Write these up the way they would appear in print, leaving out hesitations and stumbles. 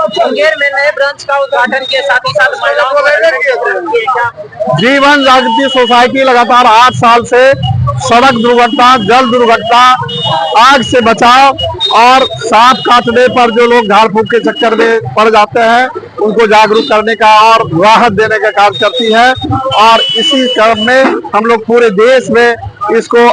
मुंगेर में नए ब्रांच का उद्घाटन के साथ ही साथ महिलाओं को जीवन जागृति सोसाइटी लगातार 8 साल से सड़क दुर्घटना, जल दुर्घटना, आग से बचाव और सांप काटने पर जो लोग झाड़ फूक के चक्कर में पड़ जाते हैं उनको जागरूक करने का और राहत देने का काम करती है। और इसी क्रम में हम लोग पूरे देश में इसको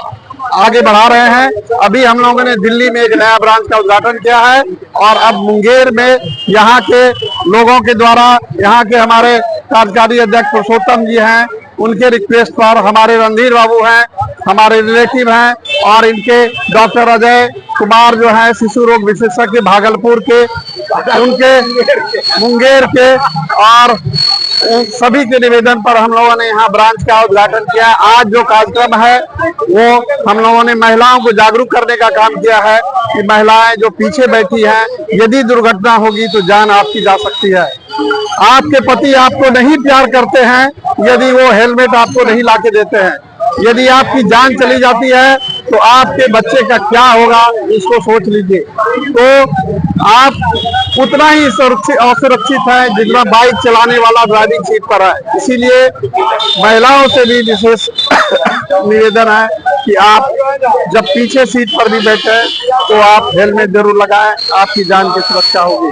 आगे बढ़ा रहे हैं। अभी हम लोगों ने दिल्ली में एक नया ब्रांच का उद्घाटन किया है और अब मुंगेर में यहाँ के लोगों के द्वारा, यहाँ के हमारे कार्यकारी अध्यक्ष पुरुषोत्तम जी हैं, उनके रिक्वेस्ट पर हमारे रणधीर बाबू हैं, हमारे रिलेटिव हैं और इनके डॉक्टर अजय कुमार जो है शिशु रोग विशेषज्ञ भागलपुर के, उनके मुंगेर के और सभी के निवेदन पर हम लोगों ने यहाँ ब्रांच का उद्घाटन किया। आज जो कार्यक्रम है वो हम लोगों ने महिलाओं को जागरूक करने का काम किया है कि महिलाएं जो पीछे बैठी हैं, यदि दुर्घटना होगी तो जान आपकी जा सकती है। आपके पति आपको नहीं प्यार करते हैं यदि वो हेलमेट आपको नहीं लाके देते हैं। यदि आपकी जान चली जाती है तो आपके बच्चे का क्या होगा, इसको सोच लीजिए। तो आप उतना ही असुरक्षित है जितना बाइक चलाने वाला ड्राइविंग सीट पर है। इसीलिए महिलाओं से भी विशेष निवेदन है कि आप जब पीछे सीट पर भी बैठे तो आप हेलमेट जरूर लगाएं, आपकी जान की सुरक्षा होगी।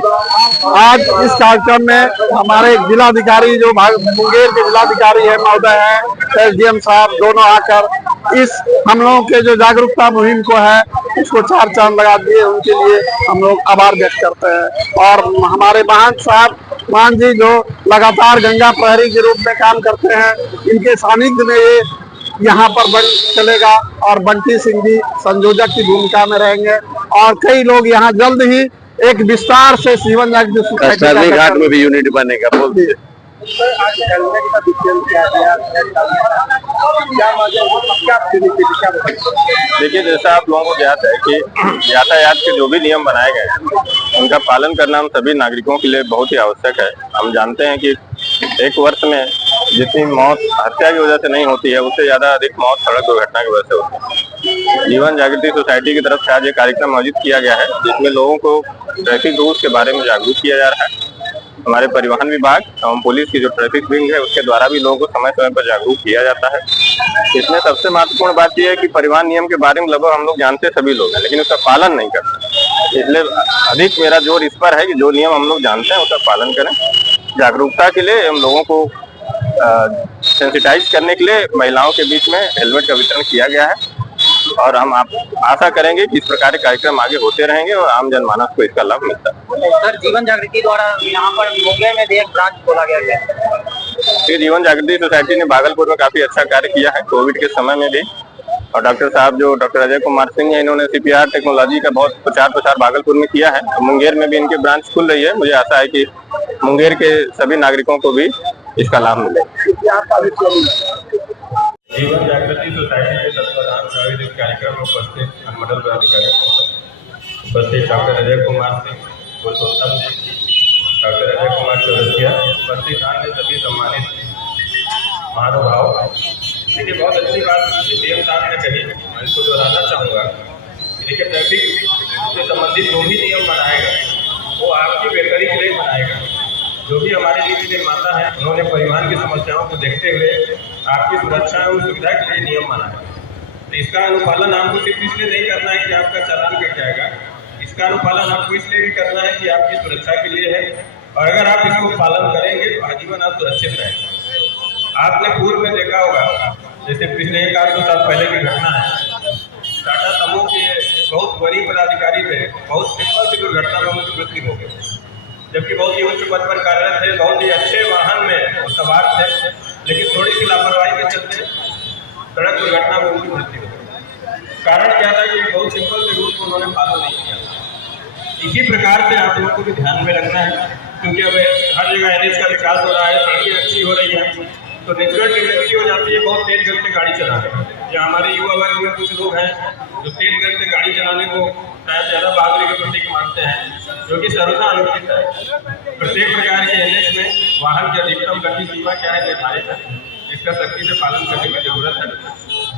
आज इस कार्यक्रम में हमारे जिलाधिकारी जो मुंगेर के जिलाधिकारी है महोदय है, एसडीएम साहब, दोनों आकर इस हम लोगों के जो जागरूकता मुहिम को है उसको 4 चांद लगा दिए। उनके लिए हम लोग आभार व्यक्त करते हैं। और हमारे मान जी जो लगातार गंगा प्रहरी के रूप में काम करते हैं, इनके सानिध्य में ये यहाँ पर चलेगा और बंटी सिंह जी संयोजक की भूमिका में रहेंगे और कई लोग यहाँ जल्द ही एक विस्तार से जीवन जागृति सोसाइटी घाट में भी यूनिट बनेगा। बोल दीजिए। देखिए, जैसा आप लोगों को ज्ञात है कि यातायात के जो भी नियम बनाए गए हैं उनका पालन करना हम सभी नागरिकों के लिए बहुत ही आवश्यक है। हम जानते हैं कि एक वर्ष में जितनी मौत हत्या की वजह से नहीं होती है, उससे ज्यादा अधिक मौत सड़क दुर्घटना की वजह से होती है। जीवन जागृति सोसाइटी की तरफ से आज ये कार्यक्रम आयोजित किया गया है जिसमें लोगों को ट्रैफिक रूल्स के बारे में जागरूक किया जा रहा है। हमारे परिवहन विभाग एवं पुलिस की जो ट्रैफिक विंग है उसके द्वारा भी लोगों को समय समय पर जागरूक किया जाता है। इसमें सबसे महत्वपूर्ण बात यह है कि परिवहन नियम के बारे में लगभग हम लोग जानते सभी लोग हैं, लेकिन उसका पालन नहीं करते। इसलिए अधिक मेरा जोर इस पर है कि जो नियम हम लोग जानते हैं उसका पालन करें। जागरूकता के लिए हम लोगों को सेंसिटाइज करने के लिए महिलाओं के बीच में हेलमेट का वितरण किया गया है और हम आप आशा करेंगे कि इस प्रकार के कार्यक्रम आगे होते रहेंगे और आम जनमानस को इसका लाभ मिलता है। सर, जीवन जागृति द्वारा यहाँ पर मुंगेर में भी एक ब्रांच खोला गया है। ये जीवन जागृति सोसाइटी ने भागलपुर में काफी अच्छा कार्य किया है कोविड के समय में भी। और डॉक्टर साहब जो डॉक्टर अजय कुमार सिंह है, इन्होंने CPR टेक्नोलॉजी का बहुत प्रचार भागलपुर में किया है। मुंगेर में भी इनकी ब्रांच खुल रही है। मुझे आशा है कि मुंगेर के सभी नागरिकों को भी इसका लाभ मिले। जीवन जागृति सोसाइटी के तत्वाधान में आयोजित कार्यक्रम में उपस्थित मंडल पदाधिकारी उपस्थित डॉक्टर अजय कुमार सिंह, पुरुषोत्तम जी, डॉक्टर अजय कुमार चौरसिया, उपस्थित अन्य सभी सम्मानित महानुभाव। देखिए, बहुत अच्छी बात डीएम साहब ने कही, मैं इसको दोहराना चाहूँगा। देखिए, ट्रैफिक से संबंधित जो भी नियम बनाएगा वो आपकी बेहतरी के लिए बनाएगा। जो भी हमारे नीति निर्माता है उन्होंने परिवहन की समस्याओं को देखते हुए आपकी सुरक्षा एवं सुविधा के लिए नियम बनाया। तो इसका अनुपालन आपको सिर्फ इसलिए नहीं करना है कि आपका चालान कट जाएगा, इसका अनुपालन आपको इसलिए भी करना है कि आपकी सुरक्षा के लिए है। और अगर आप इसको पालन करेंगे तो आजीवन आप सुरक्षित रहेंगे। आपने पूर्व में देखा होगा, जैसे पिछले 1-2 साल पहले की घटना है, टाटा समूह के बहुत बड़ी पदाधिकारी थे, बहुत सिंपल सी दुर्घटना में उनकी मृत्यु हो गई, जबकि बहुत ही उच्च पद पर कार्यरत थे, बहुत ही अच्छे वाहन में वो सवार थे, लेकिन थोड़ी सी लापरवाही के चलते सड़क दुर्घटना में उनकी मृत्यु हो गई। कारण क्या था कि बहुत सिंपल से रूल को उन्होंने फॉलो नहीं किया। इसी प्रकार से आप लोगों को भी ध्यान में रखना है, क्योंकि अब हर जगह NH का विकास हो रहा है, सड़कें अच्छी हो रही है, तो नेचुरल टेंडेंसी हो जाती है बहुत तेज गति से गाड़ी चलाने। या हमारे युवा वर्ग में कुछ लोग हैं जो तेज गति से गाड़ी चलाने को शायद ज्यादा बहादुरी का प्रतीक मानते हैं, जो कि सर्वथा अनुचित है। प्रत्येक प्रकार के NH में वाहन की अधिकतम गति सीमा क्या है निर्धारित है, इसका सख्ती से पालन करने की जरूरत है।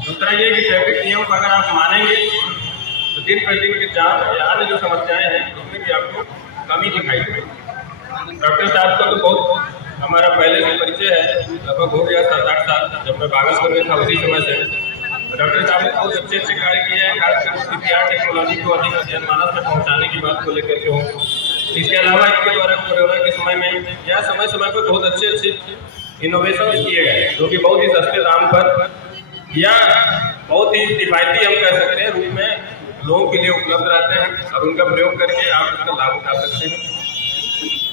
दूसरा ये कि ट्रैफिक नियम को अगर आप मानेंगे तो दिन प्रतिदिन की जाम या अन्य जो समस्याएं हैं उसमें भी आपको कमी दिखाई देगी। डॉक्टर साहब का तो बहुत हमारा पहले से परिचय है, लगभग हो गया 7-8 साल। जब मैं भागलपुर में था उसी समय से डॉक्टर साहब ने बहुत अच्छे अच्छे कार्य किए हैं, खासकर CPR टेक्नोलॉजी को अधिक जनमानस तक पहुँचाने की बात को लेकर के हो। इसके अलावा इनके द्वारा कोरोना के समय में या समय समय पर बहुत अच्छे अच्छे इनोवेशन किए गए, जो कि बहुत ही सस्ते दाम पर या बहुत ही किफायती हम कह सकते हैं रूप में लोगों के लिए उपलब्ध रहते हैं और उनका प्रयोग करके आप उसका लाभ उठा सकते हैं।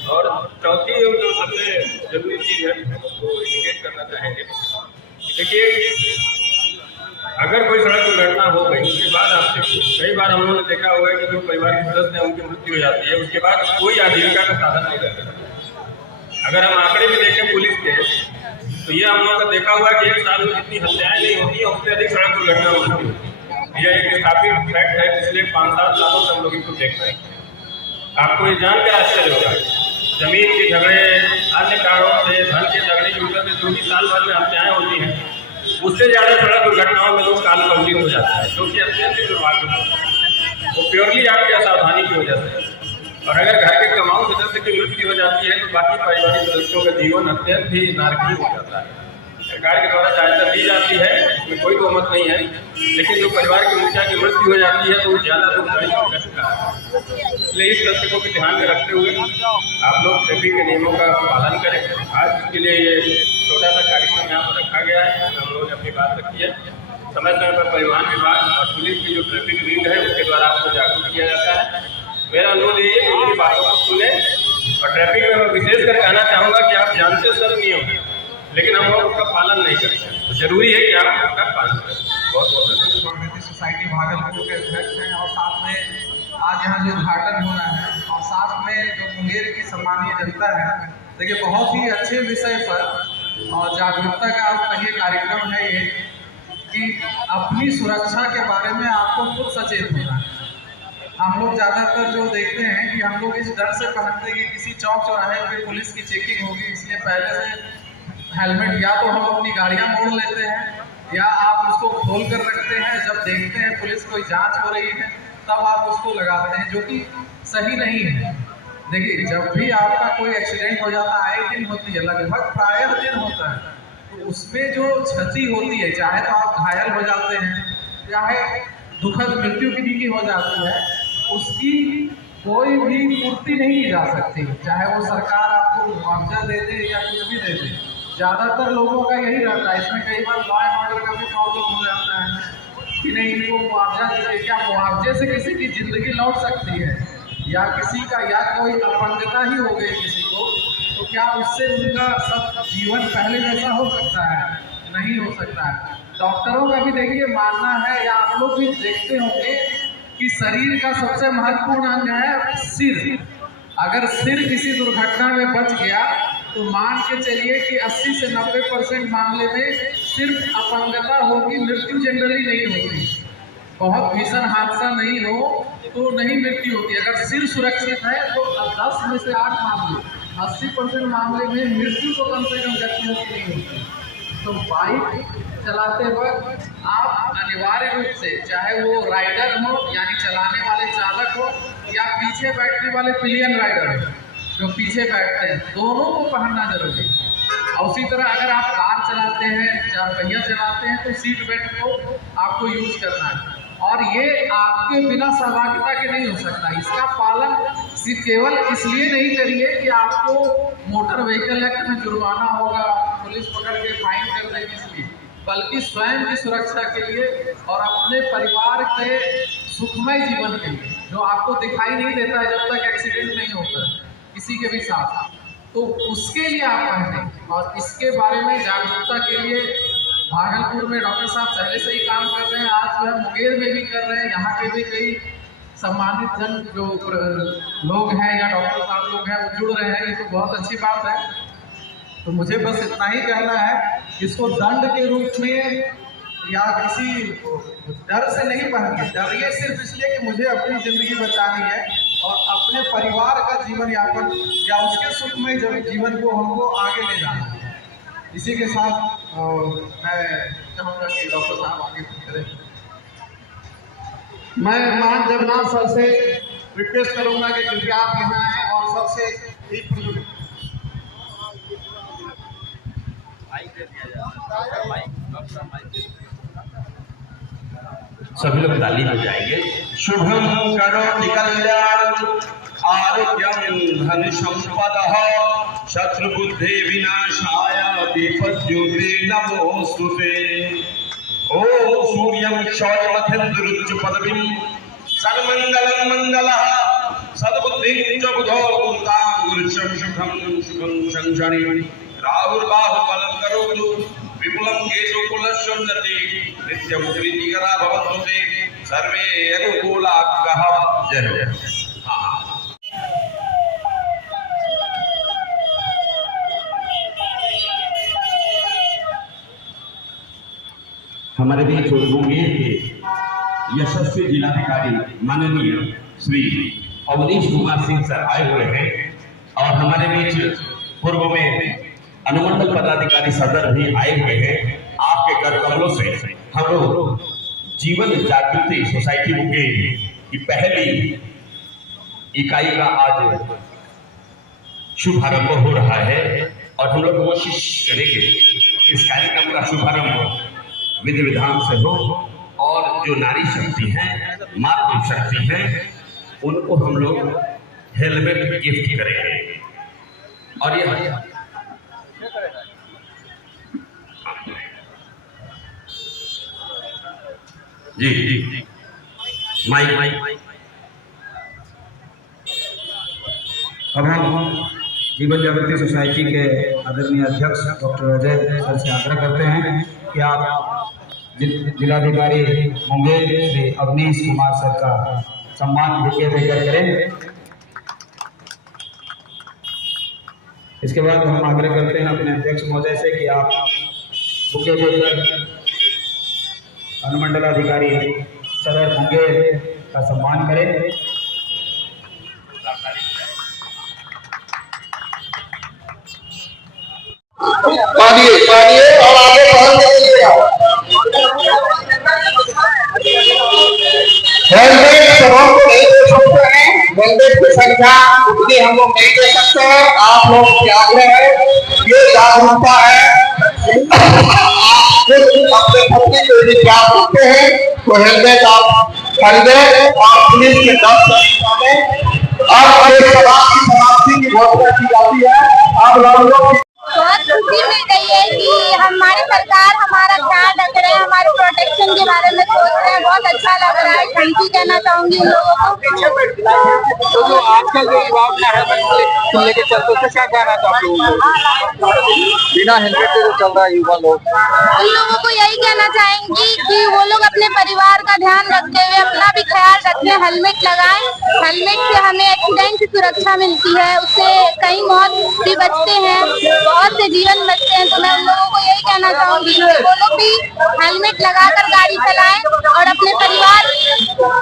और चौथी जो सबसे जरूरी चीज़ है उसको इंडिकेट करना चाहेंगे, देखिए अगर कोई सड़क दुर्घटना हो गई उसके बाद आप देखिए कई बार हम लोगों ने देखा होगा कि जो परिवार के सदस्य हैं उनकी मृत्यु हो जाती है, उसके बाद कोई आजीविका का साधन नहीं रहता। अगर हम आंकड़े भी देखें पुलिस के तो ये हम लोगों का देखा हुआ है कि एक साल में जितनी हत्याएं नहीं होती है उससे अधिक सड़क दुर्घटना होती है। यह एक स्थापित फैक्ट है, पिछले 5-7 सालों से हम लोग इसको देख रहे हैं। आपको ये जानकर आश्चर्य होगा, जमीन के झगड़े, अन्य कारणों से, धन के झगड़े की वजह से जो भी साल भर में हत्याएं होती हैं उससे ज़्यादा सड़क दुर्घटनाओं में लोग काल कवलित हो जाता है, जो कि अत्यंत दुर्भाग्य है। वो प्योरली आपकी असावधानी की वजह से। और अगर घर के कमाऊ सदस्य की मृत्यु हो जाती है तो बाकी पारिवारिक सदस्यों का जीवन अत्यंत ही नारकीय हो जाता है। सरकार के द्वारा सहायता दी जाती है, इसमें कोई तोहमत नहीं है, लेकिन जो परिवार के मुखिया की मृत्यु हो जाती है तो वो ज़्यादा दुखदायी हो सकता है। इसलिए इस तथ्य को भी ध्यान में रखते हुए आप लोग ट्रैफिक के नियमों का पालन करें। आज के लिए ये छोटा सा कार्यक्रम यहाँ पर रखा गया है, हम लोगों ने अपनी बात रखी है। समय समय पर परिवहन विभाग और पुलिस की जो ट्रैफिक विंग है उसके द्वारा आपको जागरूक किया जाता है। मेरा अनुरोध ये है कि मेरी बातों को सुने। और ट्रैफिक में मैं विशेषकर कहना चाहूँगा कि आप जानते सब नियम हैं लेकिन हम लोग उसका पालन नहीं करते, तो जरूरी है कि आप उसका पालन करें। बहुत बहुत धन्यवाद। सोसाइटी भागलपुर के अध्यक्ष हैं और साथ में आज यहाँ जो उद्घाटन होना है और साथ में जो मुंगेर की सम्मानीय जनता है, देखिए बहुत ही अच्छे विषय पर और जागरूकता का आप कहिए कार्यक्रम है ये कि अपनी सुरक्षा के बारे में आपको खुद सचेत होना है। हम लोग ज़्यादातर जो देखते हैं कि हम लोग इस डर से पहनते हैं कि किसी चौक चौराहे पे पुलिस की चेकिंग होगी, इसलिए पहले से हेलमेट या तो हम अपनी गाड़ियाँ मोड़ लेते हैं या आप उसको खोल कर रखते हैं। जब देखते हैं पुलिस कोई जांच हो रही है तब आप उसको लगाते हैं, जो कि सही नहीं है। देखिए जब भी आपका कोई एक्सीडेंट हो जाता है, आए दिन होती है, लगभग प्रायः दिन होता है, तो उसमें जो क्षति होती है, चाहे तो आप घायल हो जाते हैं, चाहे दुखद मृत्यु की हो जाती है, उसकी कोई भी पूर्ति नहीं की जा सकती, चाहे वो सरकार आपको मुआवजा दे दे या कुछ भी दे दे। ज़्यादातर लोगों का यही रहता है। इसमें कई बार लॉ एंड ऑर्डर का भी प्रॉब्लम हो जाता है कि नहीं इनको मुआवजा दीजिए, क्या मुआवजे से किसी की ज़िंदगी लौट सकती है? या किसी का या कोई अपंगता ही हो गई किसी को, तो क्या उससे उनका सब जीवन पहले जैसा हो सकता है? नहीं हो सकता है। डॉक्टरों का भी देखिए मानना है, या आप लोग भी देखते होंगे कि शरीर का सबसे महत्वपूर्ण अंग है सिर। अगर सिर किसी दुर्घटना में बच गया तो मान के चलिए कि 80 से 90% मामले में सिर्फ अपंगता होगी, मृत्यु जनरली नहीं होती। बहुत भीषण हादसा नहीं हो तो नहीं मृत्यु होती। अगर सिर सुरक्षित है तो 10 में से 8 मामले, 80% मामले में मृत्यु तो कम से कम व्यक्तियों की नहीं होती। तो बाइक चलाते वक्त आप अनिवार्य रूप से, चाहे वो राइडर हो यानी चलाने वाले चालक हो या पीछे बैठने वाले पिलियन राइडर हो जो पीछे बैठते हैं, दोनों को पहनना जरूरी है। और उसी तरह अगर आप कार चलाते हैं, 4 पहिया चलाते हैं, तो सीट बेल्ट को आपको यूज करना है। और ये आपके बिना सहभागिता के नहीं हो सकता। इसका पालन सिर्फ केवल इसलिए नहीं करिए कि आपको मोटर व्हीकल एक्ट में जुर्माना होगा, पुलिस पकड़ के फाइन कर देगी इसलिए, बल्कि स्वयं की सुरक्षा के लिए और अपने परिवार के सुखमय जीवन के लिए, जो आपको दिखाई नहीं देता है जब तक एक्सीडेंट नहीं होता किसी के भी साथ, तो उसके लिए आप पहने। और इसके बारे में जागरूकता के लिए भागलपुर में डॉक्टर साहब पहले से ही काम कर रहे हैं, आज जो है मुंगेर में भी कर रहे हैं। यहाँ के भी कई सम्मानित जन जो लोग हैं या डॉक्टर साहब लोग हैं वो जुड़ रहे हैं, ये तो बहुत अच्छी बात है। तो मुझे बस इतना ही कहना है, इसको दंड के रूप में या किसी डर से नहीं पहनिए। डरिए सिर्फ इसलिए कि मुझे अपनी ज़िंदगी बचानी है और अपने परिवार का जीवन यापन या उसके सुखमय जीवन को हमको आगे ले जाना है। इसी के साथ मैं चाहूँगा कि डॉक्टर साहब आगे करें। मैं मान जगन्नाथ सर से रिक्वेस्ट करूँगा कि कृपया आप यहाँ आएँ और सबसे सभी लोग ताली बजाएंगे। शुभम करोति कल्याणं आरोग्यं धन संपदः शत्रुबुद्धि विनाशाय दीपज्योति नमोस्तुते। ओम सूर्यं क्षौरमथिन्द्रुच्च पदवीं सर्वमंगलं मंगलः सद्बुद्धिं च बुधो गुरुतां गुरुचं सुखं सुखं संशणि राहुर्बाहु बलं करोतु विपुलं केतु कुलस्योन्नति नित्यं प्रीतिकरा भवन्तु ते सर्वे अनुकूलाग्रह। जय हो। हमारे बीच मुंगेर के यशस्वी जिलाधिकारी माननीय श्री अवनीश कुमार सिंह सर आए हुए हैं और हमारे बीच पूर्व में अनुमंडल पदाधिकारी सदर भी आए हुए हैं। आपके कर कमलों से हम लोग जीवन जागृति सोसाइटी मुंगेर की पहली इकाई का आज शुभारंभ हो रहा है और हम लोग कोशिश करेंगे इस कार्यक्रम का शुभारंभ विधि विधान से हो और जो नारी शक्ति है मातृ शक्ति है उनको हम लोग हेलमेट गिफ्ट करेंगे। और यह जी माइक अब हम जीवन जागृति सोसाइटी के आदरणीय अध्यक्ष डॉक्टर अजय सर से आग्रह करते हैं कि आप जिलाधिकारी मुंगेर श्री अवनीश कुमार सर का सम्मान बुके देकर करें। इसके बाद हम आग्रह करते हैं अपने अध्यक्ष महोदय से कि आप बुके देकर अनुमंडलाधिकारी सदर मुंगेर का सम्मान करें। पानिए और आगे बढ़ दीजिएगा। हेलमेट सबों को नहीं दे सकते हैं, हेलमेट की संख्या उतनी हम लोग नहीं दे सकते हैं। आप लोग के आग्रह है, ये जागरूकता है। अपने पत्नी को यदि प्यार करते हैं तो हेलमेट आप खरीदे और पुलिस के दस में अब एक समाप्ति की घोषणा की जाती है। आप लोगों बहुत खुशी मिल रही है कि हमारी सरकार हमारा ध्यान रख रहे हैं, हमारे प्रोटेक्शन के बारे में सोच रहे हैं। बहुत अच्छा लग रहा है। थैंक यू कहना चाहूंगी उन लोगों को। तो जो आजकल जो युवा हेलमेट लेके चलते थे, क्या कहना चाहते हो? बिना हेलमेट के जो चल रहा है युवा लोग, उन लोगों को यही कहना चाहेंगी कि वो लोग अपने परिवार का ध्यान रखते हुए अपना भी ख्याल रखें, हेलमेट लगाएं। हेलमेट से हमें एक्सीडेंट की सुरक्षा मिलती है, उससे कई मौत भी बचते हैं, बहुत से जीवन बचते हैं। तो मैं उन लोगों को यही कहना चाहूंगी कि वो लोग भी हेलमेट लगाकर गाड़ी चलाएं और अपने परिवार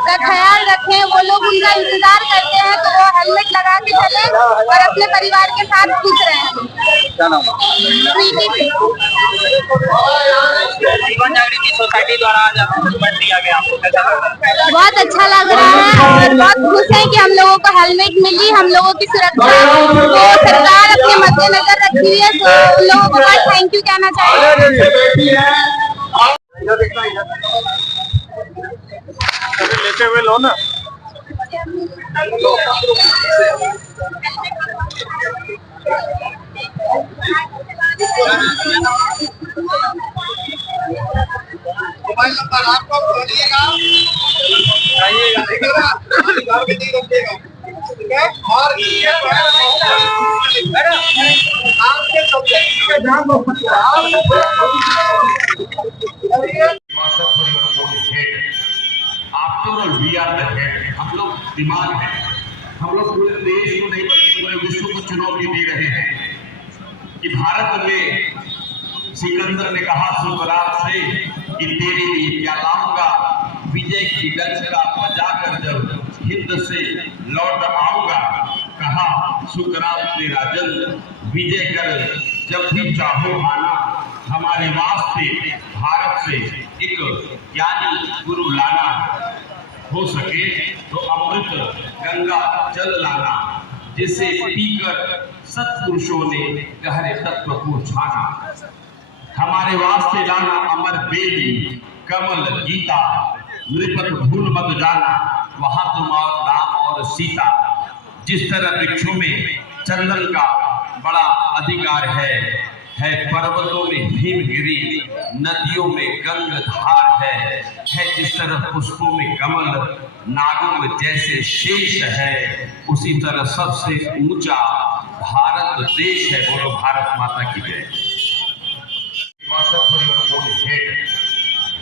का ख्याल रखें। वो लोग उनका इंतजार करते हैं तो वो हेलमेट लगा के चलें और अपने परिवार के साथ खुश रहें। जीवन जागृति सोसाइटी द्वारा आज हेलमेट दिया गया, आपको कैसा लग रहा है? बहुत अच्छा लग रहा है और बहुत खुश है कि हम लोगों को हेलमेट मिली। हम लोगों की सुरक्षा तो सरकार अपने मद्देनजर रखी हुई है, तो उन लोगों को बस थैंक यू कहना चाहिए। लेते हुए लो ना। मोबाइल नंबर आपको बोलिएगा, ठीक है। और आपके सबसे ध्यान हम लोग दिमाग है, हम लोग पूरे देश को नहीं बल्कि पूरे विश्व को चुनौती दे रहे हैं कि भारत में सिकंदर ने कहा सुकरात से कि तेरे लिए क्या लाऊंगा, विजय की डंका बजाकर जब हिंद से लौट आऊंगा। कहा सुकरात ने राजन विजय कर जब भी चाहो आना, हमारे वास्ते भारत से एक ज्ञानी गुरु लाना, हो सके तो अमृत गंगा जल लाना। जिसे पीकर सत्पुरुषों ने गहरे तत्व को छाना। हमारे वास्ते लाना अमर बेली कमल गीता, नृपत भूल मत जाना वहां तुम और राम और सीता। जिस तरह वृक्षों में चंदन का बड़ा अधिकार है पर्वतों में हिमगिरी, नदियों में गंगाधार है जिस तरह पुष्पों में कमल, नागों में जैसे शेष है, उसी तरह सबसे ऊंचा भारत देश है। बोलो भारत माता की जय।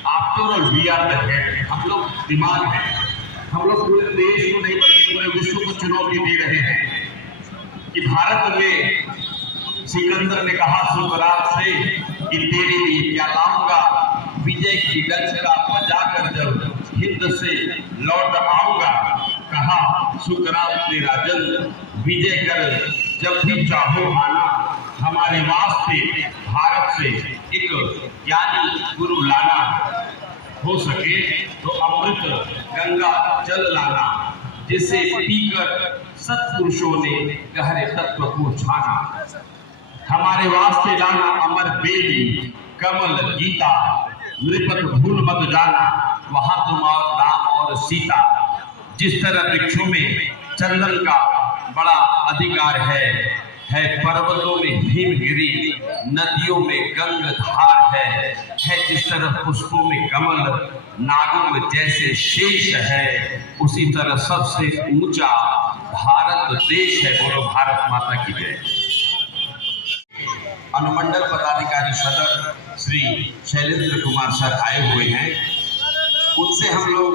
After we are the head, हम लोग दिमाग हैं। हम लोग पूरे देश को नहीं बल्कि पूरे विश्व को चुनौती दे रहे हैं कि भारत में सिकंदर ने कहा सुकरात से कि तेरे लिए क्या लाऊंगा, विजय की डंका बजाकर जब हिंद से लौट आऊंगा। कहा सुकरात तेरा जल विजय कर जब भी चाहो आना। हमारे वास्ते भारत से एक ज्ञानी गुरु लाना, हो सके तो अमृत गंगा जल लाना, जिसे पीकर सत्पुरुषों ने गहरे तत्व को छाना। हमारे वास्ते लाना अमर बेली कमल गीता, नृपत भूल मत जाना वहां तुम और राम और सीता। जिस तरह वृक्षों में चंदन का बड़ा अधिकार है पर्वतों में हिमगिरी, नदियों में गंगाधार है जिस तरह पुष्पों में कमल, नागों में जैसे शेष है, उसी तरह सबसे ऊंचा भारत देश है। बोलो भारत माता की जय। अनुमंडल पदाधिकारी सदर श्री शैलेंद्र कुमार सर आए हुए हैं। उनसे हम लोग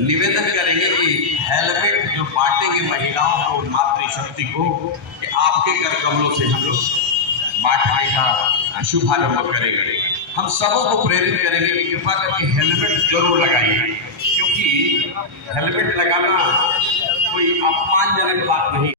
निवेदन करेंगे कि हेलमेट जो बांटेंगे महिलाओं को, मातृशक्ति को, कि आपके कर कमलों से हम लोग बांटने का शुभारंभ करेंगे। हम सबों को प्रेरित करेंगे कि कृपा करके हेलमेट जरूर लगाइए, क्योंकि हेलमेट लगाना कोई अपमानजनक बात नहीं।